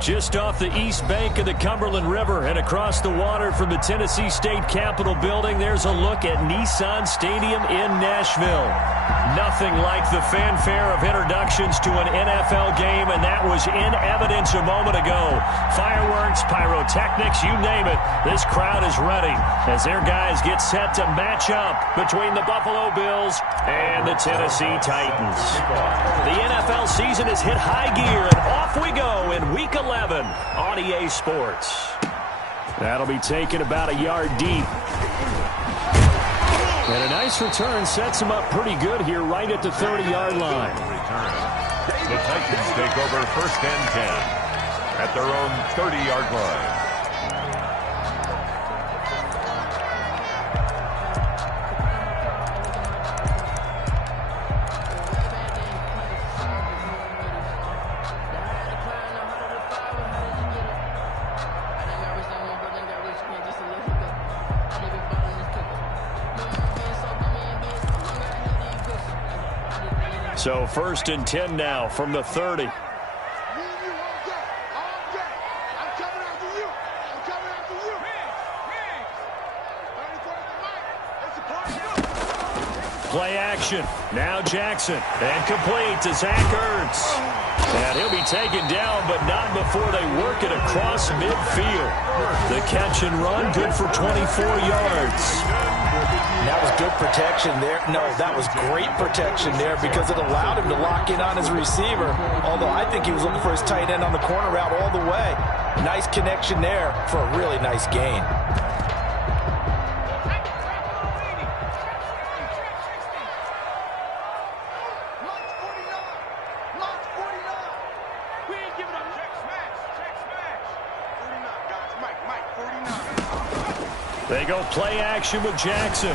Just off the east bank of the Cumberland River and across the water from the Tennessee State Capitol building, there's a look at Nissan Stadium in Nashville. Nothing like the fanfare of introductions to an NFL game, and that was in evidence a moment ago. Fireworks, pyrotechnics, you name it. This crowd is ready as their guys get set to match up between the Buffalo Bills and the Tennessee Titans. The NFL season has hit high gear, and off we go in Week 11 on EA Sports. That'll be taken about a yard deep. And a nice return sets him up pretty good here right at the 30-yard line. The Titans take over 1st and 10 at their own 30-yard line. So 1st and 10 now from the 30. Play action. Now Jackson. And complete to Zach Ertz. And he'll be taken down, but not before they work it across midfield. The catch and run, good for 24 yards. That was good protection there. No, that was great protection there because it allowed him to lock in on his receiver. Although I think he was looking for his tight end on the corner route all the way. Nice connection there for a really nice gain. They go play action with Jackson.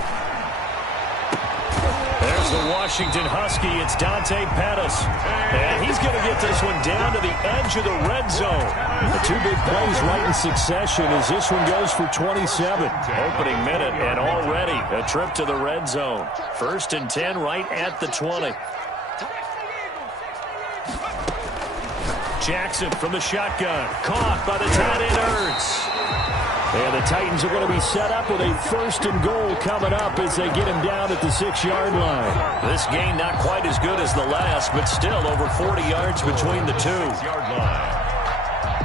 There's the Washington Husky. It's Dante Pettis. And he's going to get this one down to the edge of the red zone. The two big plays right in succession as this one goes for 27. Opening minute and already a trip to the red zone. 1st and 10 right at the 20. Jackson from the shotgun. Caught by the tight end Ertz. And the Titans are going to be set up with a 1st and goal coming up as they get him down at the 6-yard line. This gain not quite as good as the last, but still over 40 yards between the two.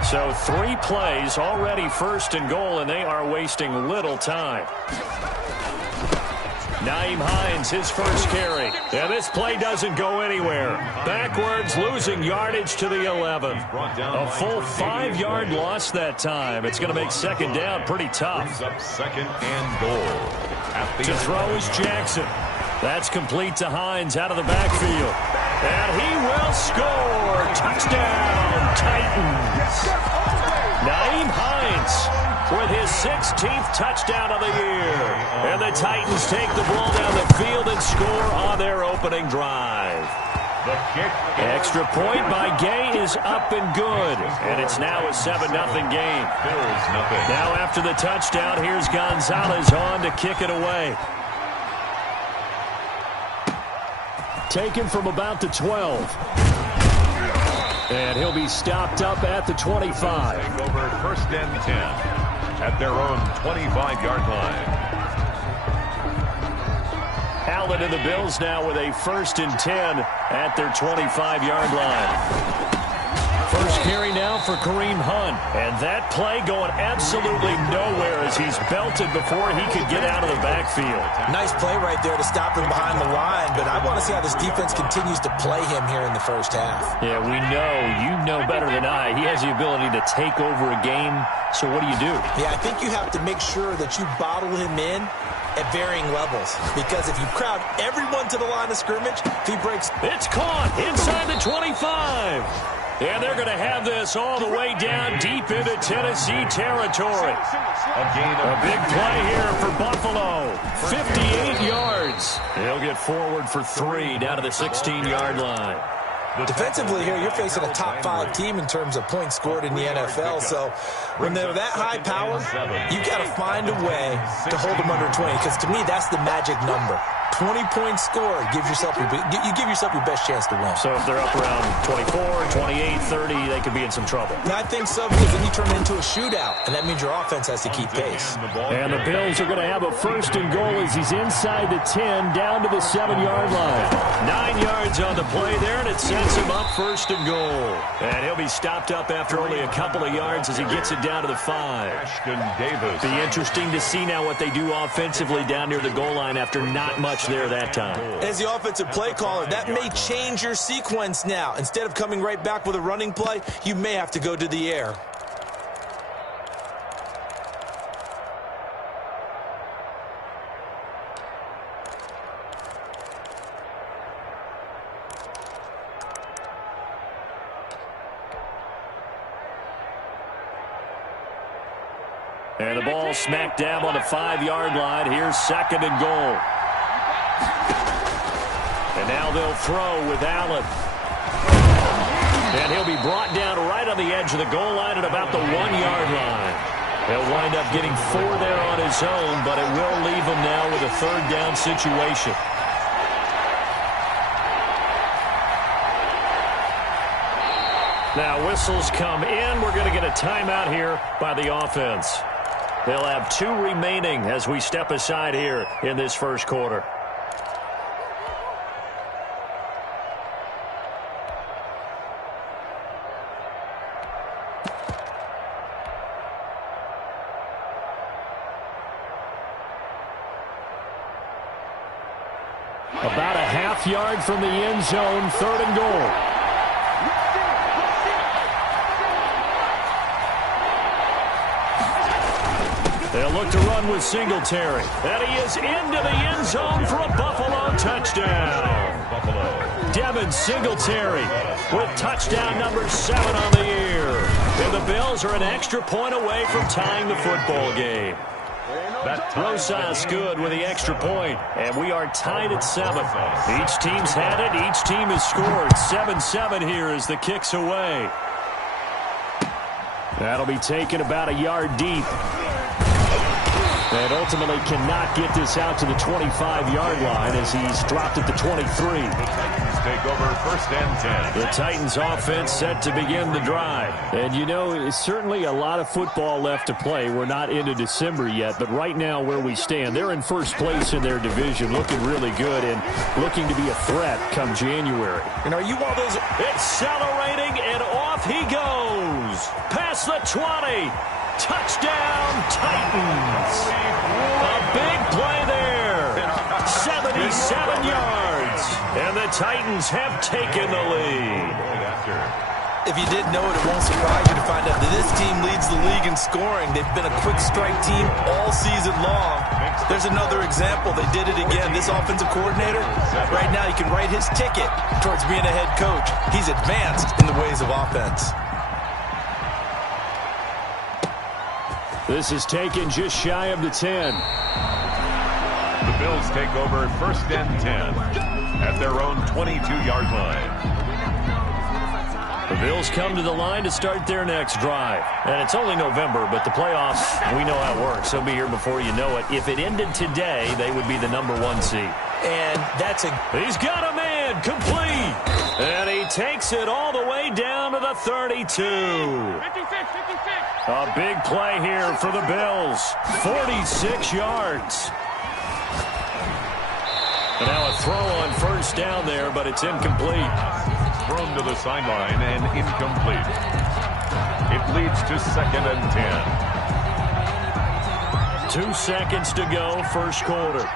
So 3 plays already 1st and goal, and they are wasting little time. Naeem Hines, his first carry. And this play doesn't go anywhere. Backwards, losing yardage to the 11. A full 5-yard loss that time. It's going to make 2nd down pretty tough. 2nd and goal. To throw is Jackson. That's complete to Hines out of the backfield. And he will score. Touchdown, Titans. Naeem Hines with his 16th touchdown of the year. And the Titans take the ball down the field and score on their opening drive. The kick. Extra point by Gay is up and good. And it's now a 7-0 game. Bills nothing. Now after the touchdown, here's Gonzalez on to kick it away. Taken from about the 12. And he'll be stopped up at the 25. Take over 1st and 10 at their own 25-yard line. Allen and the Bills now with a 1st and 10 at their 25-yard line. First carry now for Kareem Hunt. And that play going absolutely nowhere as he's belted before he could get out of the backfield. Nice play right there to stop him behind the line, but I want to see how this defense continues to play him here in the 1st half. Yeah, we know. You know better than I. He has the ability to take over a game. So what do you do? Yeah, I think you have to make sure that you bottle him in at varying levels. Because if you crowd everyone to the line of scrimmage, if he breaks... It's caught inside the 25. And they're going to have this all the way down deep into Tennessee territory. A big play here for Buffalo. 58 yards. They'll get forward for 3 down to the 16-yard line. Defensively here, you're facing a top 5 team in terms of points scored in the NFL. So when they're that high power, you got to find a way to hold them under 20. Because to me, that's the magic number. 20 points scored, you give yourself your best chance to win. So if they're up around 24, 28-30, they could be in some trouble. Yeah, I think so, because then you turn it into a shootout, and that means your offense has to keep pace. And the Bills are going to have a first and goal as he's inside the 10, down to the 7-yard line. 9 yards on the play there, and it sets him up first and goal. And he'll be stopped up after only a couple of yards as he gets it down to the 5. Davis. Be interesting to see now what they do offensively down near the goal line after not much there that time. As the offensive play caller, that may change your sequence now. Instead of coming right back with a running play, you may have to go to the air. And the ball smack dab on the 5-yard line. Here's second and goal. And now they'll throw with Allen. And he'll be brought down right on the edge of the goal line at about the 1-yard line. He'll wind up getting 4 there on his own, but it will leave him now with a third down situation. Now whistles come in. We're going to get a timeout here by the offense. They'll have 2 remaining as we step aside here in this first quarter. About a half yard from the end zone, third and goal. They'll look to run with Singletary. And he is into the end zone for a Buffalo touchdown. Devin Singletary with touchdown number 7 on the year. And the Bills are an extra point away from tying the football game. Rosas good with the extra point, and we are tied at 7. Each team's had it. Each team has scored. 7-7 here as the kick's away. That'll be taken about a yard deep. And ultimately cannot get this out to the 25-yard line as he's dropped at the 23. The Titans take over first and 10. The Titans offense set to begin the drive. And you know, it's certainly a lot of football left to play. We're not into December yet, but right now where we stand, they're in first place in their division, looking really good and looking to be a threat come January. And are you one of those? Accelerating, and off he goes. Past the 20. Touchdown, Titans. A big play there. 77 yards. And the Titans have taken the lead. If you didn't know it, it won't surprise you to find out that this team leads the league in scoring. They've been a quick strike team all season long. There's another example. They did it again. This offensive coordinator, right now you can write his ticket towards being a head coach. He's advanced in the ways of offense. This is taken just shy of the 10. The Bills take over first and 10 at their own 22-yard line. The Bills come to the line to start their next drive. And it's only November, but the playoffs, we know how it works. They'll be here before you know it. If it ended today, they would be the number 1 seed. And that's a... He's got a man, complete. And he takes it all the way down to the 32. A big play here for the Bills. 46 yards. And now a throw on first down there, but it's incomplete. Thrown to the sideline and incomplete. It leads to second and 10. 2 seconds to go, first quarter.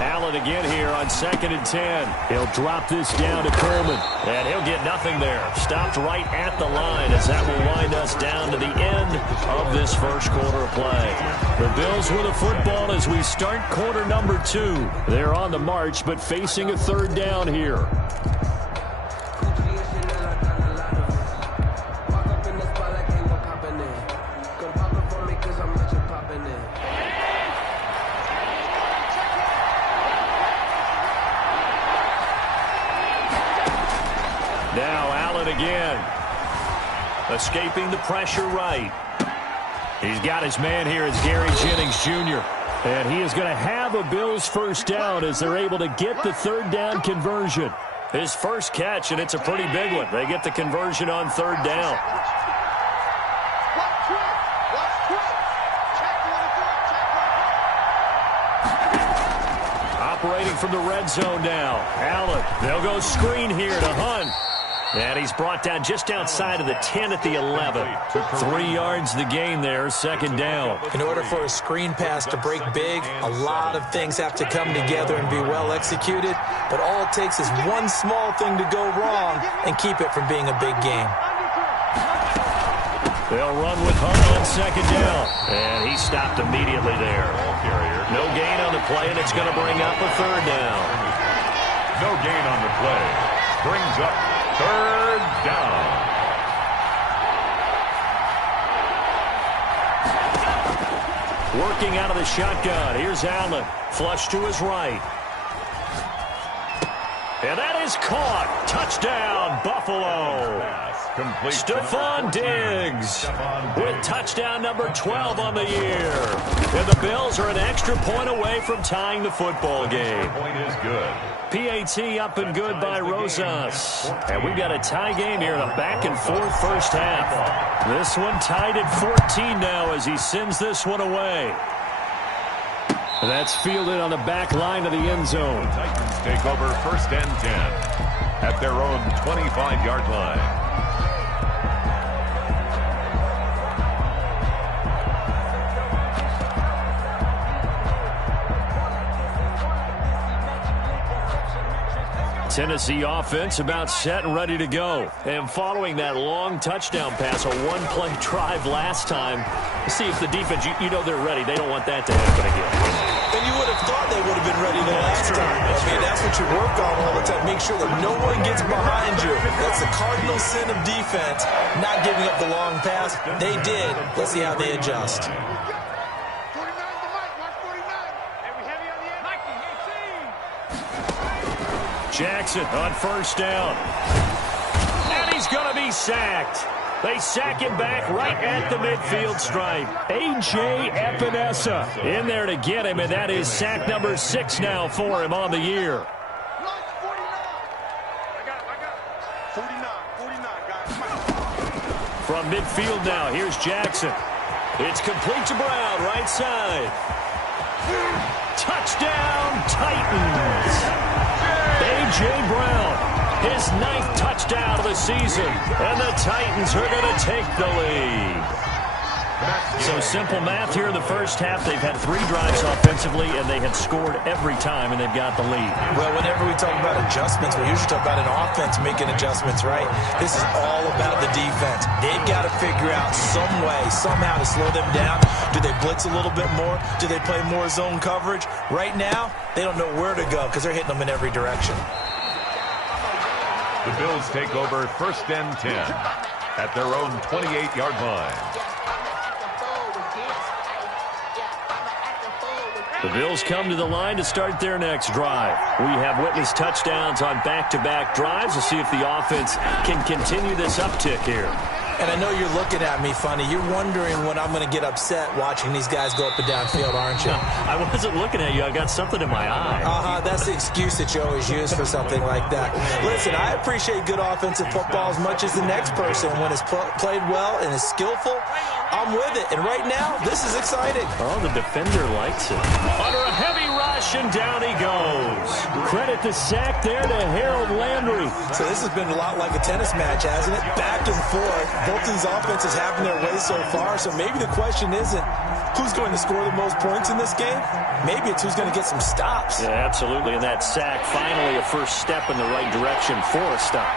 Allen again here on second and 10. He'll drop this down to Coleman, and he'll get nothing there. Stopped right at the line as that will wind us down to the end of this first quarter of play. The Bills with a football as we start quarter number 2. They're on the march, but facing a third down here. Now Allen again. Escaping the pressure right. He's got his man here. It's Gary Jennings Jr. And he is going to have a Bills first down as they're able to get the third down conversion. His first catch, and it's a pretty big one. They get the conversion on third down. Operating from the red zone now. Allen, they'll go screen here to Hunt. And he's brought down just outside of the 10 at the 11. 3 yards the gain there, second down. In order for a screen pass to break big, a lot of things have to come together and be well executed. But all it takes is one small thing to go wrong and keep it from being a big game. They'll run with Hunt on second down. And he stopped immediately there. No gain on the play, and it's going to bring up a third down. No gain on the play. Brings up third down. Working out of the shotgun. Here's Allen. Flush to his right. And that is caught. Touchdown, Buffalo. Stephon Diggs with touchdown number 12 on the year. And the Bills are an extra point away from tying the football game. Point is good. PAT up and good by Rosas. And we've got a tie game here in a back-and-forth first half. This one tied at 14 now as he sends this one away. That's fielded on the back line of the end zone. Titans take over first and 10 at their own 25-yard line. Tennessee offense about set and ready to go. And following that long touchdown pass, a one-play drive last time, see if the defense, you know they're ready. They don't want that to happen again. And you would have thought they would have been ready the last time. I mean, that's what you work on all the time. Make sure that no one gets behind you. That's the cardinal sin of defense, not giving up the long pass. They did. Let's see how they adjust. Jackson on first down. And he's going to be sacked. They sack him back right at the midfield stripe. A.J. Epinesa in there to get him, and that is sack number 6 now for him on the year. From midfield now, here's Jackson. It's complete to Brown, right side. Touchdown, Titans. A.J. Brown, his 9th touchdown of the season, and the Titans are going to take the lead. So simple math here in the first half. They've had 3 drives offensively, and they have scored every time, and they've got the lead. Well, whenever we talk about adjustments, we usually talk about an offense making adjustments, right? This is all about the defense. They've got to figure out some way, somehow to slow them down. Do they blitz a little bit more? Do they play more zone coverage? Right now, they don't know where to go because they're hitting them in every direction. The Bills take over first and 10 at their own 28-yard line. The Bills come to the line to start their next drive. We have witnessed touchdowns on back-to-back drives. We'll see if the offense can continue this uptick here. And I know you're looking at me funny. You're wondering when I'm going to get upset watching these guys go up and down field, aren't you? I wasn't looking at you. I got something in my eye. That's the excuse that you always use for something like that. Listen, I appreciate good offensive football as much as the next person. When it's played well and is skillful, I'm with it. And right now, this is exciting. Oh, the defender likes it. Under a heavy rush, and down he goes. Credit the sack there to Harold Landry. So this has been a lot like a tennis match, hasn't it? Back and forth. Both these offenses having their way so far. So maybe the question isn't who's going to score the most points in this game. Maybe it's who's going to get some stops. Yeah, absolutely. And that sack, finally a first step in the right direction for a stop.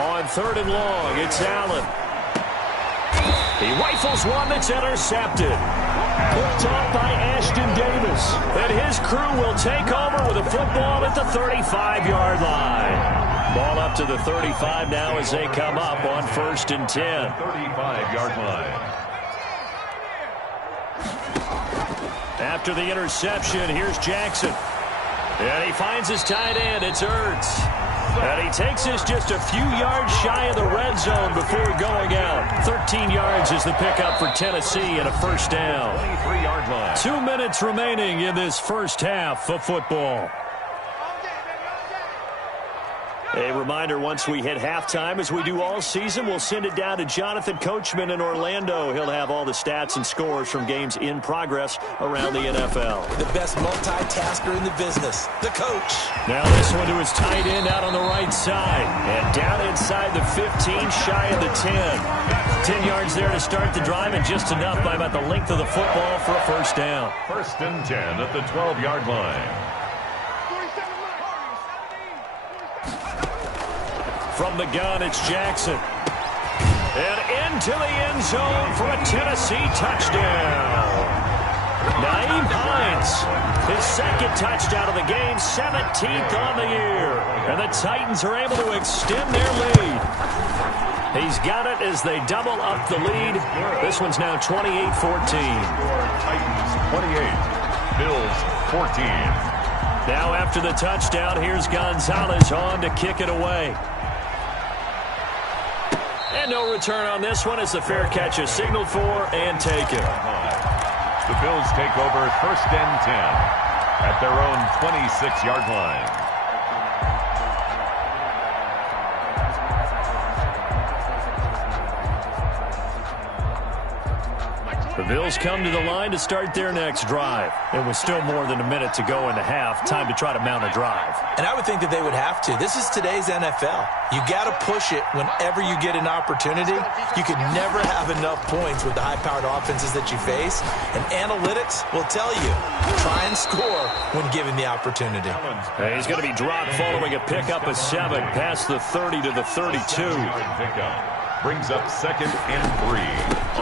On 3rd and long, it's Allen. He rifles one that's intercepted. Picked off by Ashton Davis. And his crew will take over with a football at the 35-yard line. Ball up to the 35 now as they come up on 1st and 10. 35-yard line. After the interception, here's Jackson. And he finds his tight end. It's Ertz. And he takes us just a few yards shy of the red zone before going out. 13 yards is the pickup for Tennessee and a first down. 23-yard line. 2 minutes remaining in this first half of football. A reminder, once we hit halftime, as we do all season, we'll send it down to Jonathan Coachman in Orlando. He'll have all the stats and scores from games in progress around the NFL. The best multitasker in the business, the coach. Now this one to his tight end out on the right side. And down inside the 15, shy of the 10. 10 yards there to start the drive, and just enough by about the length of the football for a first down. First and 10 at the 12-yard line. From the gun, it's Jackson. And into the end zone for a Tennessee touchdown. Nyheim Hines, his second touchdown of the game, 17th on the year. And the Titans are able to extend their lead. He's got it as they double up the lead. This one's now 28-14. Titans 28, Bills 14. Now after the touchdown, here's Gonzalez on to kick it away. And no return on this one as the fair catch is signaled for and taken. The Bills take over first and 10 at their own 26-yard line. The Bills come to the line to start their next drive. It was still more than a minute to go in the half. Time to try to mount a drive. And I would think that they would have to. This is today's NFL. You got to push it whenever you get an opportunity. You can never have enough points with the high-powered offenses that you face. And analytics will tell you, try and score when given the opportunity. And he's going to be dropped following a pickup of 7 past the 30 to the 32. Brings up second and 3.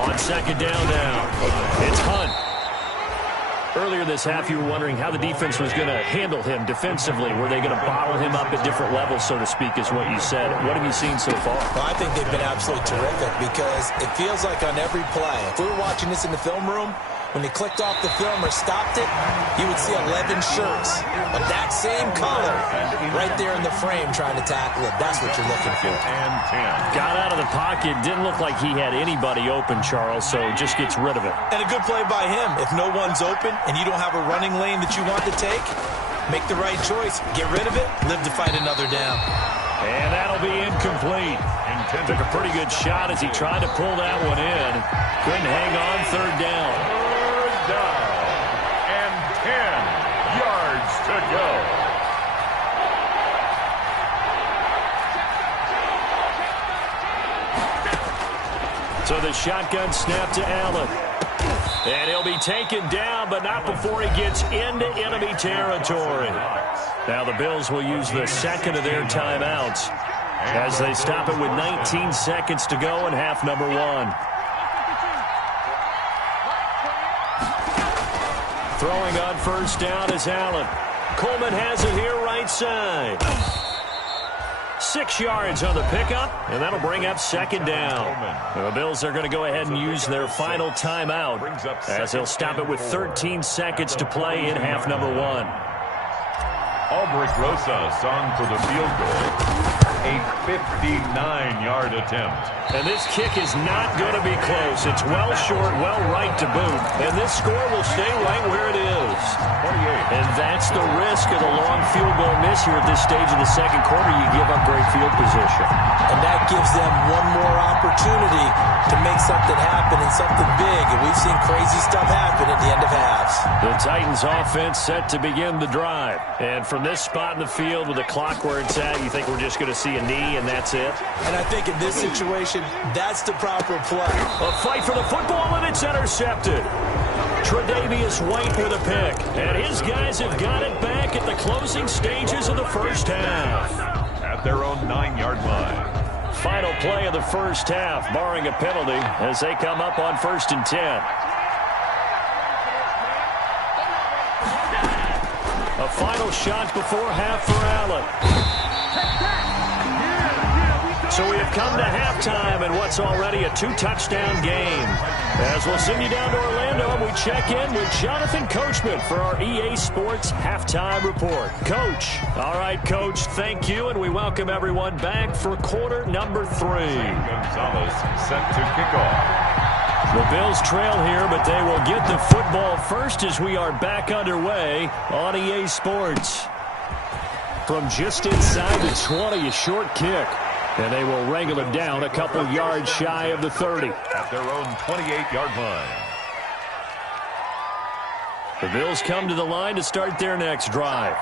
On second down now, it's Hunt. Earlier this half, you were wondering how the defense was going to handle him defensively. Were they going to bottle him up at different levels, so to speak, is what you said. What have you seen so far? Well, I think they've been absolutely terrific because it feels like on every play, if we were watching this in the film room, when they clicked off the film or stopped it, you would see 11 shirts of that same color right there in the frame trying to tackle it. That's what you're looking for. And 10. Got out of the pocket. Didn't look like he had anybody open, Charles, so just gets rid of it. And a good play by him. If no one's open and you don't have a running lane that you want to take, make the right choice. Get rid of it. Live to fight another down. And that'll be incomplete. Took a pretty good shot as he tried to pull that one in. Couldn't hang on. Third down. Down. And 10 yards to go. So the shotgun snap to Allen. And he'll be taken down, but not before he gets into enemy territory. Now the Bills will use the second of their timeouts as they stop it with 19 seconds to go in half number 1. Throwing on first down is Allen. Coleman has it here right side. 6 yards on the pickup, and that'll bring up second down. The Bills are going to go ahead and use their final timeout as they'll stop it with 13 seconds to play in half number 1. Albrecht Rosas on for the field goal. A 59-yard attempt. And this kick is not going to be close. It's well short, well right to boot. And this score will stay right where it is. 28. And that's the risk of the long field goal miss here at this stage of the second quarter. You give up great field position. And that gives them one more opportunity to make something happen and something big. And we've seen crazy stuff happen at the end of halves. The Titans offense set to begin the drive. And from this spot in the field with the clock where it's at, you think we're just going to see a knee and that's it? And I think in this situation, that's the proper play. A fight for the football, and it's intercepted. Tre'Davious White with a pick. And his guys have got it back at the closing stages of the first half. At their own 9-yard line. Final play of the first half, barring a penalty, as they come up on first and 10. A final shot before half for Allen. So we have come to halftime in what's already a 2-touchdown game. As we'll send you down to Orlando, we check in with Jonathan Coachman for our EA Sports Halftime Report. Coach. All right, Coach, thank you, and we welcome everyone back for quarter number 3. Gonzalez set to kick off. The Bills trail here, but they will get the football first as we are back underway on EA Sports. From just inside the 20, a short kick. And they will wrangle him down a couple yards shy of the 30. At their own 28-yard line. The Bills come to the line to start their next drive.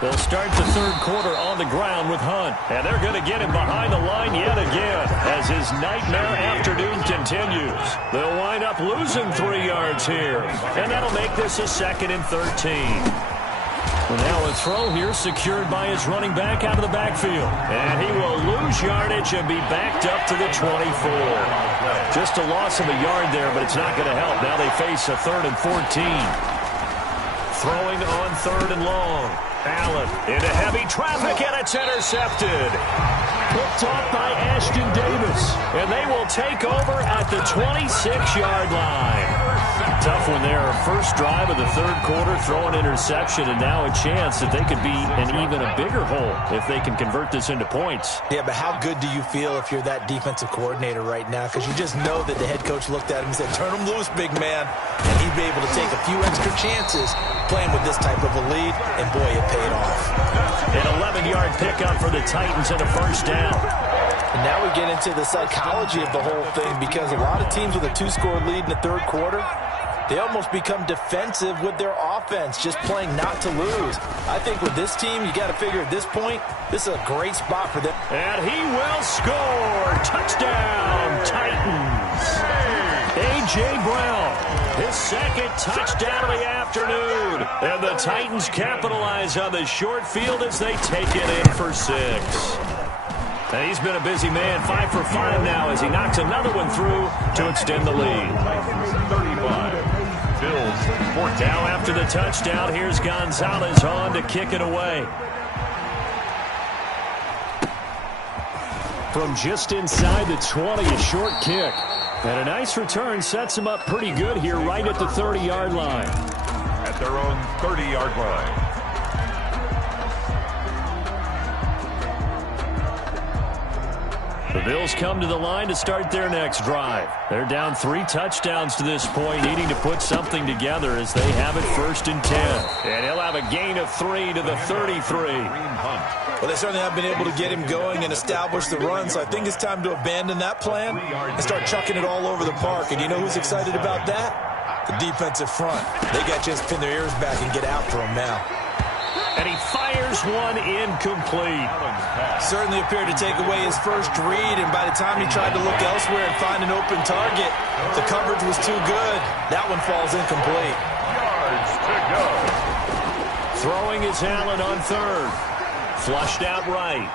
They'll start the third quarter on the ground with Hunt. And they're going to get him behind the line yet again as his nightmare afternoon continues. They'll wind up losing 3 yards here. And that'll make this a 2nd and 13. Well, now a throw here secured by his running back out of the backfield. And he will lose yardage and be backed up to the 24. Just a loss of a yard there, but it's not going to help. Now they face a 3rd and 14. Throwing on 3rd and long. Allen into heavy traffic, and it's intercepted. Picked off by Ashton Davis. And they will take over at the 26-yard line. Tough one there. First drive of the third quarter, throw an interception, and now a chance that they could be in even a bigger hole if they can convert this into points. Yeah, but how good do you feel if you're that defensive coordinator right now? Because you just know that the head coach looked at him and said, turn him loose, big man. And he'd be able to take a few extra chances playing with this type of a lead, and boy, it paid off. An 11-yard pickup for the Titans and a first down. And now we get into the psychology of the whole thing, because a lot of teams with a 2-score lead in the third quarter, they almost become defensive with their offense, just playing not to lose. I think with this team, you got to figure at this point, this is a great spot for them. And he will score. Touchdown, Titans. A.J. Brown, his 2nd touchdown of the afternoon. And the Titans capitalize on the short field as they take it in for 6. And he's been a busy man, 5 for 5 now as he knocks another one through to extend the lead. 35. Bills. Now after the touchdown, here's Gonzalez on to kick it away. From just inside the 20, a short kick. And a nice return sets him up pretty good here right at the 30-yard line. At their own 30-yard line. The Bills come to the line to start their next drive. They're down 3 touchdowns to this point, needing to put something together as they have it 1st and 10. And he'll have a gain of 3 to the 33. Well, they certainly have been able to get him going and establish the run, so I think it's time to abandon that plan and start chucking it all over the park. And you know who's excited about that? The defensive front. They got just pin their ears back and get after him now. And he fires one incomplete. Certainly appeared to take away his first read, and by the time he tried to look elsewhere and find an open target, the coverage was too good. That one falls incomplete. Yards to go. Throwing is Allen on 3rd. Flushed out right.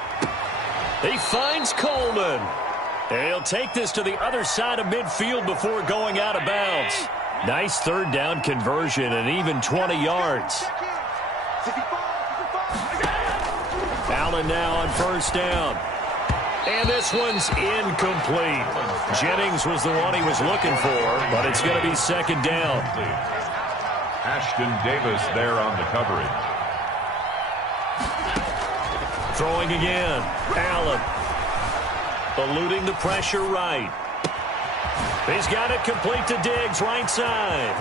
He finds Coleman. And he'll take this to the other side of midfield before going out of bounds. Nice 3rd down conversion and even 20 yards. Allen now on 1st down. And this one's incomplete. Jennings was the one he was looking for, but it's going to be 2nd down. Ashton Davis there on the coverage. Throwing again. Allen. Eluding the pressure right. He's got it complete to Diggs, right side.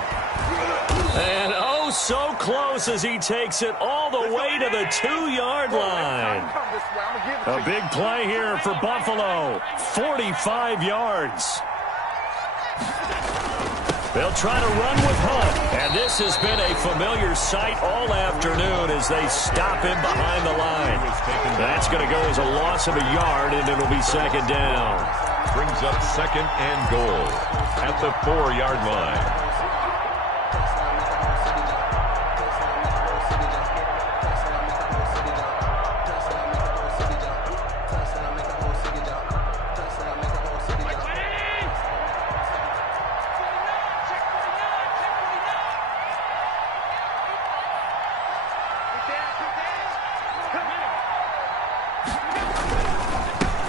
And oh, so close as he takes it all the way to the 2-yard line. A big play here for Buffalo. 45 yards. They'll try to run with Hunt. And this has been a familiar sight all afternoon as they stop him behind the line. That's going to go as a loss of a yard, and it'll be 2nd down. Brings up 2nd and goal at the 4-yard line.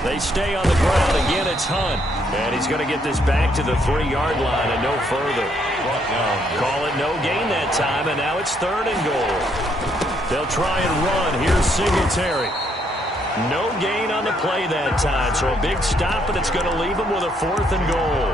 They stay on the ground. Again, it's Hunt. And he's going to get this back to the 3-yard line and no further. Call it no gain that time, and now it's 3rd and goal. They'll try and run. Here's Singletary. No gain on the play that time, so a big stop, and it's going to leave them with a 4th and goal.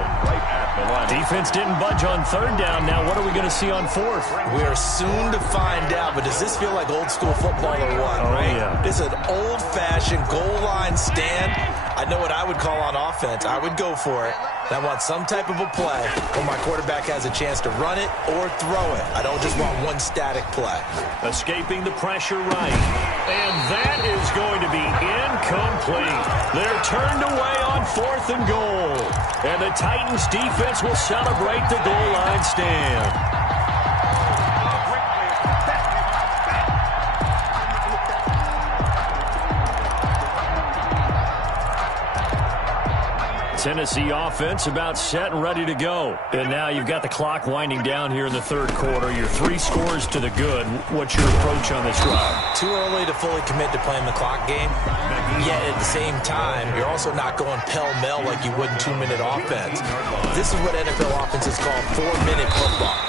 Defense didn't budge on 3rd down. Now what are we going to see on 4th? We are soon to find out, but does this feel like old school football or what? Oh, right? Yeah. This is an old-fashioned goal line stand. I know what I would call on offense. I would go for it. I want some type of a play where my quarterback has a chance to run it or throw it. I don't just want one static play. Escaping the pressure right. And that is going to be incomplete. They're turned away on 4th and goal. And the Titans defense will celebrate the goal line stand. Tennessee offense about set and ready to go. And now you've got the clock winding down here in the 3rd quarter. You're 3 scores to the good. What's your approach on this drive? Too early to fully commit to playing the clock game. Yet at the same time, you're also not going pell-mell like you would in 2-minute offense. This is what NFL offenses call 4-minute football.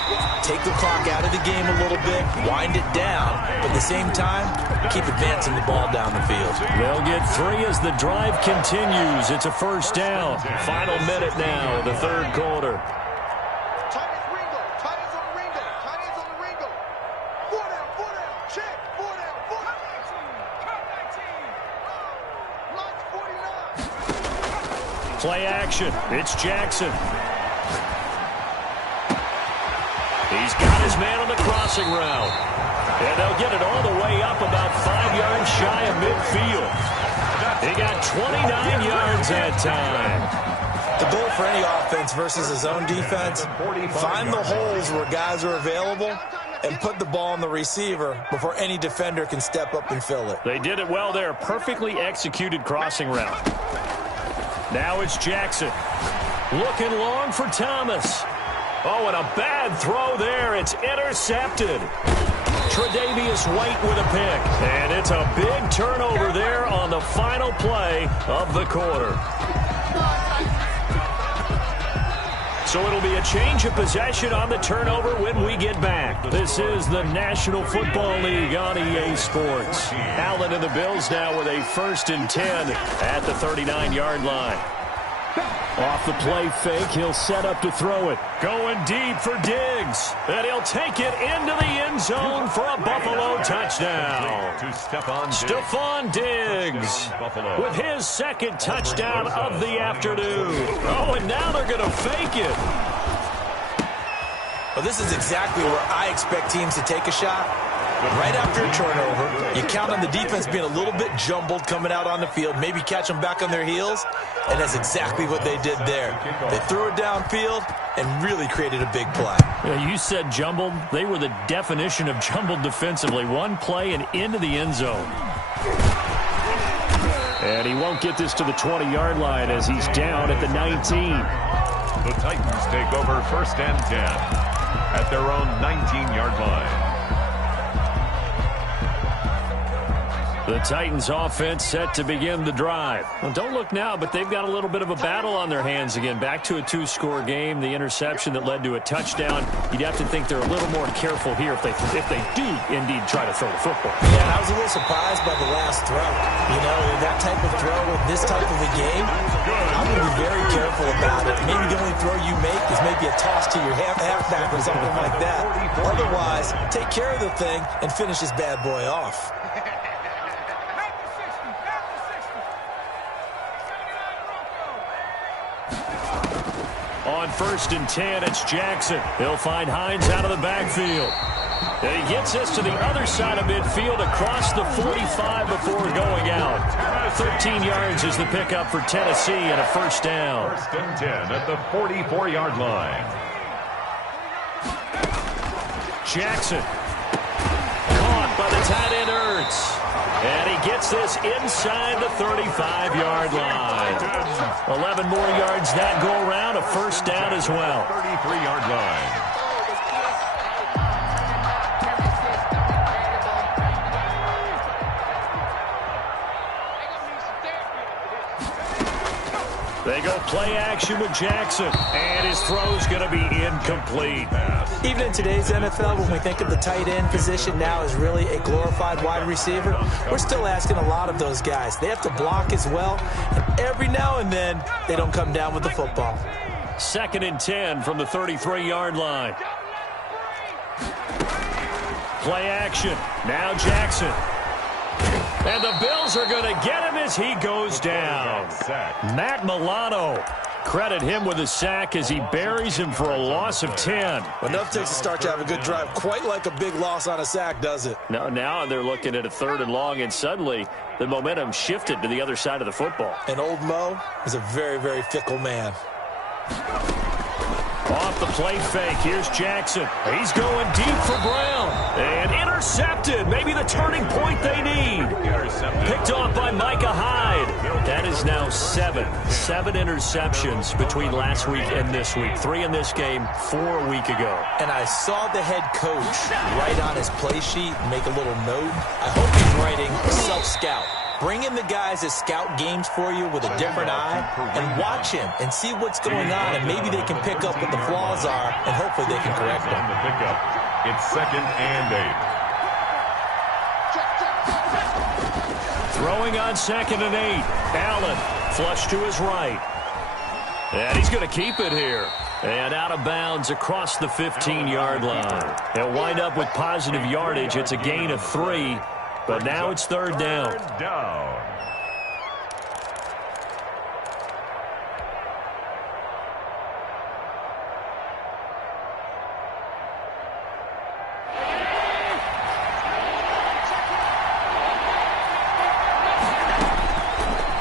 Take the clock out of the game a little bit, wind it down, but at the same time, keep advancing the ball down the field. They'll get 3 as the drive continues. It's a 1st down. Final minute now, the 3rd quarter. Play action. It's Jackson. He's got his man on the crossing route. And they'll get it all the way up about 5 yards shy of midfield. He got 29 yards that time. The goal for any offense versus his own defense, find the holes where guys are available and put the ball on the receiver before any defender can step up and fill it. They did it well there. Perfectly executed crossing route. Now it's Jackson. Looking long for Thomas. Oh, and a bad throw there. It's intercepted. Tre'Davious White with a pick. And it's a big turnover there on the final play of the quarter. So it'll be a change of possession on the turnover when we get back. This is the National Football League on EA Sports. Allen and the Bills now with a 1st and 10 at the 39-yard line. Off the play fake, he'll set up to throw it. Going deep for Diggs. And he'll take it into the end zone for a Buffalo touchdown. To Stephon Diggs with his 2nd touchdown of the afternoon. Oh, and now they're going to fake it. Well, this is exactly where I expect teams to take a shot. Right after a turnover, you count on the defense being a little bit jumbled coming out on the field, maybe catch them back on their heels, and that's exactly what they did there. They threw it downfield and really created a big play. Yeah, you said jumbled. They were the definition of jumbled defensively. One play and into the end zone. And he won't get this to the 20-yard line as he's down at the 19. The Titans take over 1st and 10 at their own 19-yard line. The Titans offense set to begin the drive. Well, don't look now, but they've got a little bit of a battle on their hands again. Back to a 2-score game. The interception that led to a touchdown. You'd have to think they're a little more careful here if they do indeed try to throw the football. Yeah, I was a little surprised by the last throw. You know, that type of throw in this type of a game, I'm going to be very careful about it. Maybe the only throw you make is maybe a toss to your halfback or something like that. Otherwise, take care of the thing and finish this bad boy off. On 1st and 10, it's Jackson. He'll find Hines out of the backfield. And he gets us to the other side of midfield across the 45 before going out. 13 yards is the pickup for Tennessee and a 1st down. 1st and 10 at the 44-yard line. Jackson. Caught by the tight end Ertz. And he gets this inside the 35-yard line. 11 more yards that go around, a 1st down as well. 33-yard line. They go play action with Jackson, and his throw's going to be incomplete. Even in today's NFL, when we think of the tight end position now as really a glorified wide receiver, we're still asking a lot of those guys. They have to block as well, and every now and then, they don't come down with the football. 2nd and 10 from the 33-yard line. Play action. Now Jackson. And the Bills are going to get him as he goes down. Matt Milano. Credit him with a sack as he buries him for a loss of 10. Enough takes to start to have a good drive. Quite like a big loss on a sack, does it? Now they're looking at a 3rd and long, and suddenly the momentum shifted to the other side of the football. And old Mo is a very, very fickle man. Off the play fake, here's Jackson. He's going deep for Brown. And intercepted. Maybe the turning point they need. Picked off by Micah Hyde. That is now 7 interceptions between last week and this week. 3 in this game, 4 a week ago. And I saw the head coach write on his play sheet, make a little note. I hope he's writing self-scout. Bring in the guys that scout games for you with a different eye and watch him and see what's going on, and maybe they can pick up what the flaws are, and hopefully they can correct them. On the pickup, it's 2nd and 8. Throwing on 2nd and 8. Allen flush to his right. And he's going to keep it here. And out of bounds across the 15-yard line. They'll wind up with positive yardage. It's a gain of 3. But now it's 3rd down.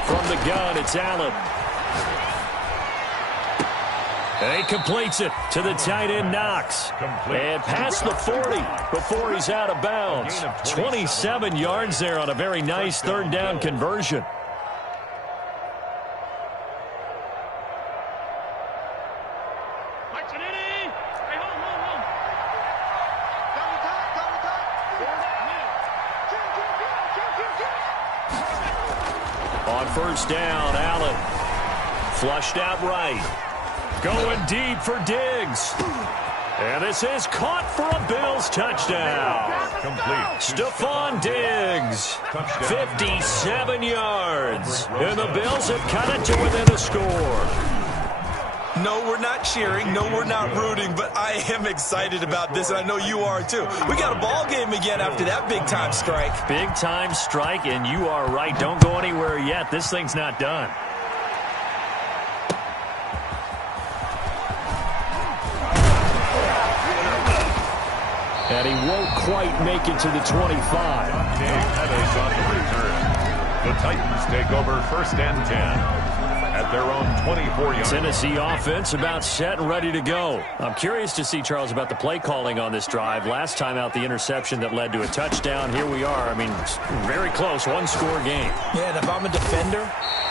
From the gun, it's Allen. And he completes it to the tight end, Knox. And past the 40 before he's out of bounds. 27 yards there on a very nice 3rd down conversion. On 1st down, Allen. Flushed out right. Going deep for Diggs. And this is caught for a Bills touchdown. Stephon Diggs, 57 yards. And the Bills have cut it to within a score. No, we're not cheering. No, we're not rooting. But I am excited about this, and I know you are too. We got a ball game again after that big-time strike. Big-time strike, and you are right. Don't go anywhere yet. This thing's not done. And he won't quite make it to the 25. The Titans take over 1st and 10 at their own 24-yard. Tennessee offense about set and ready to go. I'm curious to see, Charles, about the play calling on this drive. Last time out, the interception that led to a touchdown. Here we are. I mean, very close, 1-score game. Yeah, and if I'm a defender,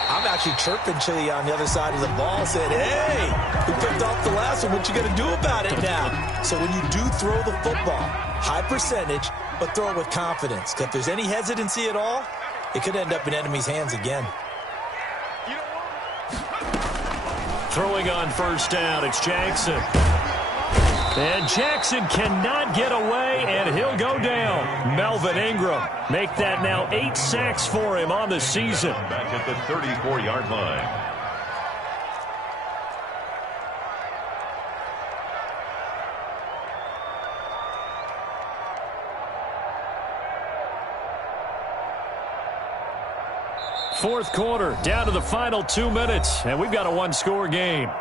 I'm actually chirping Chili on the other side of the ball, saying, hey, we picked off the last one. What you going to do about it now? So when you do throw the football, high percentage, but throw it with confidence. Because if there's any hesitancy at all, it could end up in enemy's hands again. Throwing on 1st down, it's Jackson. And Jackson cannot get away, and he'll go down. Melvin Ingram make that now 8 sacks for him on the season. Back at the 34-yard line. Fourth quarter, down to the final 2 minutes, and we've got a 1-score game.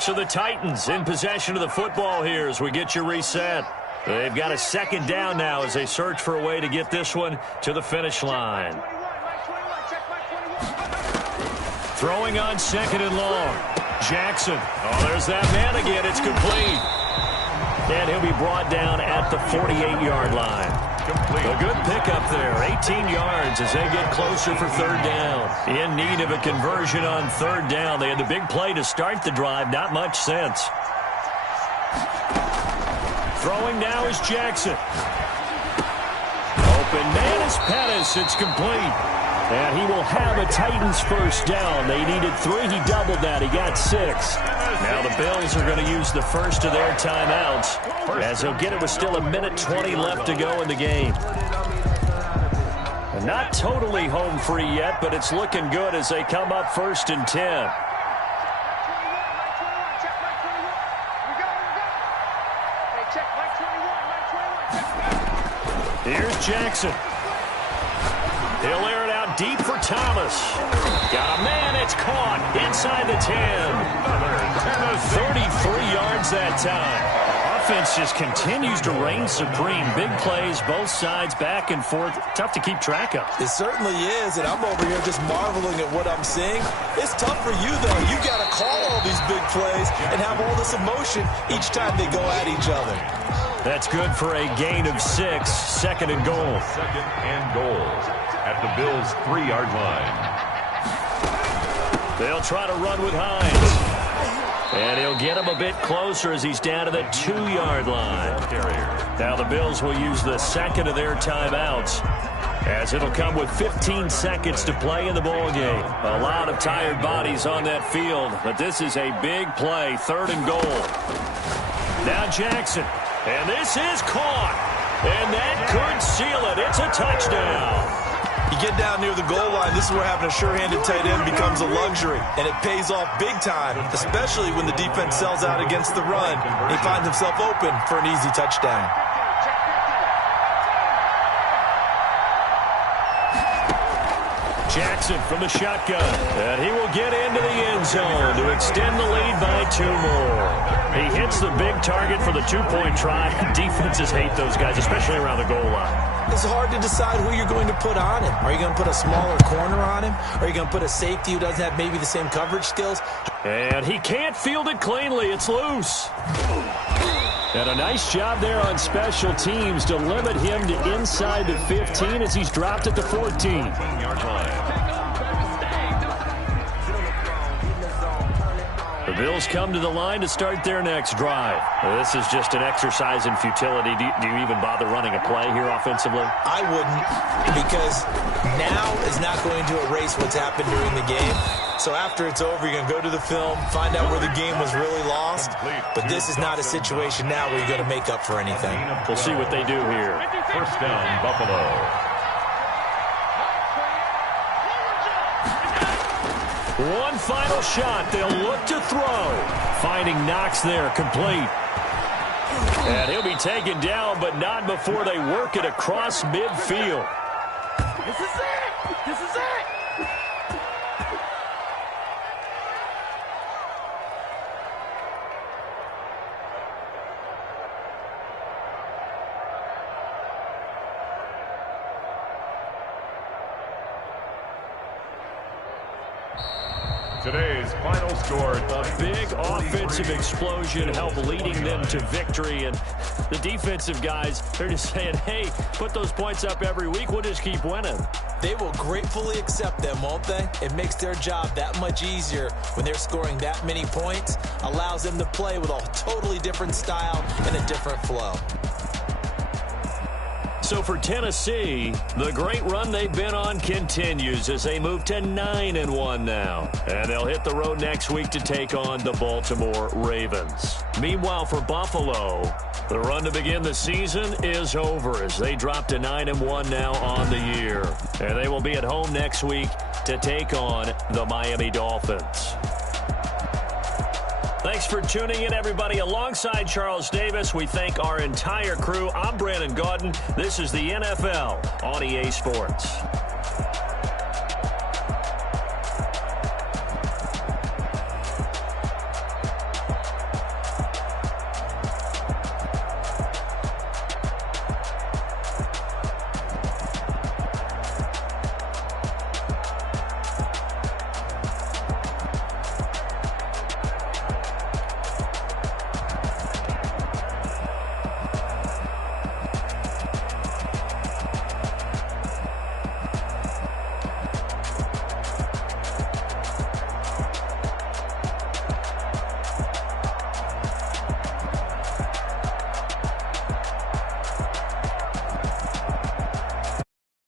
So the Titans in possession of the football here as we get you reset. They've got a 2nd down now as they search for a way to get this one to the finish line. Throwing on 2nd and long. Jackson. Oh, there's that man again. It's complete. And he'll be brought down at the 48-yard line. A good pickup there. 18 yards as they get closer for 3rd down. In need of a conversion on 3rd down. They had the big play to start the drive. Not much sense. Throwing now is Jackson. Open man is Pettis. It's complete. And he will have a Titans first down. They needed 3. He doubled that. He got 6. Now the Bills are going to use the first of their timeouts, as he'll get it with still 1:20 left to go in the game. And not totally home free yet, but it's looking good as they come up 1st and 10. Here's Jackson. He'll air it out deep for Thomas. Got a man, it's caught inside the 10. 33 yards that time. Offense just continues to reign supreme. Big plays, both sides, back and forth. Tough to keep track of. It certainly is, and I'm over here just marveling at what I'm seeing. It's tough for you, though. You got to call all these big plays and have all this emotion each time they go at each other. That's good for a gain of 6. 2nd and goal. 2nd and goal at the Bills' 3-yard line. They'll try to run with Hines. And he'll get him a bit closer as he's down to the 2-yard line. Now the Bills will use the 2nd of their timeouts, as it'll come with 15 seconds to play in the ballgame. A lot of tired bodies on that field, but this is a big play. 3rd and goal. Now Jackson. And this is caught. And that could seal it. It's a touchdown. You get down near the goal line, this is where having a sure-handed tight end becomes a luxury. And it pays off big time, especially when the defense sells out against the run. He finds himself open for an easy touchdown. Jackson from the shotgun. And he will get into the end zone to extend the lead by 2 more. He hits the big target for the 2-point try. Defenses hate those guys, especially around the goal line. It's hard to decide who you're going to put on him. Are you going to put a smaller corner on him? Are you going to put a safety who doesn't have maybe the same coverage skills? And he can't field it cleanly. It's loose. And a nice job there on special teams to limit him to inside the 15 as he's dropped at the 14-yard line. The Bills come to the line to start their next drive. This is just an exercise in futility. Do you even bother running a play here offensively? I wouldn't, because now is not going to erase what's happened during the game. So after it's over, you're going to go to the film, find out where the game was really lost. But this is not a situation now where you're going to make up for anything. We'll see what they do here. 1st down, Buffalo. One final shot. They'll look to throw. Finding Knox there, complete. And he'll be taken down, but not before they work it across midfield. This is it! This is it! Today's final score. A big offensive explosion helped leading them to victory. And the defensive guys, they're just saying, hey, put those points up every week. We'll just keep winning. They will gratefully accept them, won't they? It makes their job that much easier when they're scoring that many points. Allows them to play with a totally different style and a different flow. So for Tennessee, the great run they've been on continues as they move to 9-1 now. And they'll hit the road next week to take on the Baltimore Ravens. Meanwhile, for Buffalo, the run to begin the season is over as they drop to 9-1 now on the year. And they will be at home next week to take on the Miami Dolphins. Thanks for tuning in, everybody. Alongside Charles Davis, we thank our entire crew. I'm Brandon Gaudin. This is the NFL on EA Sports.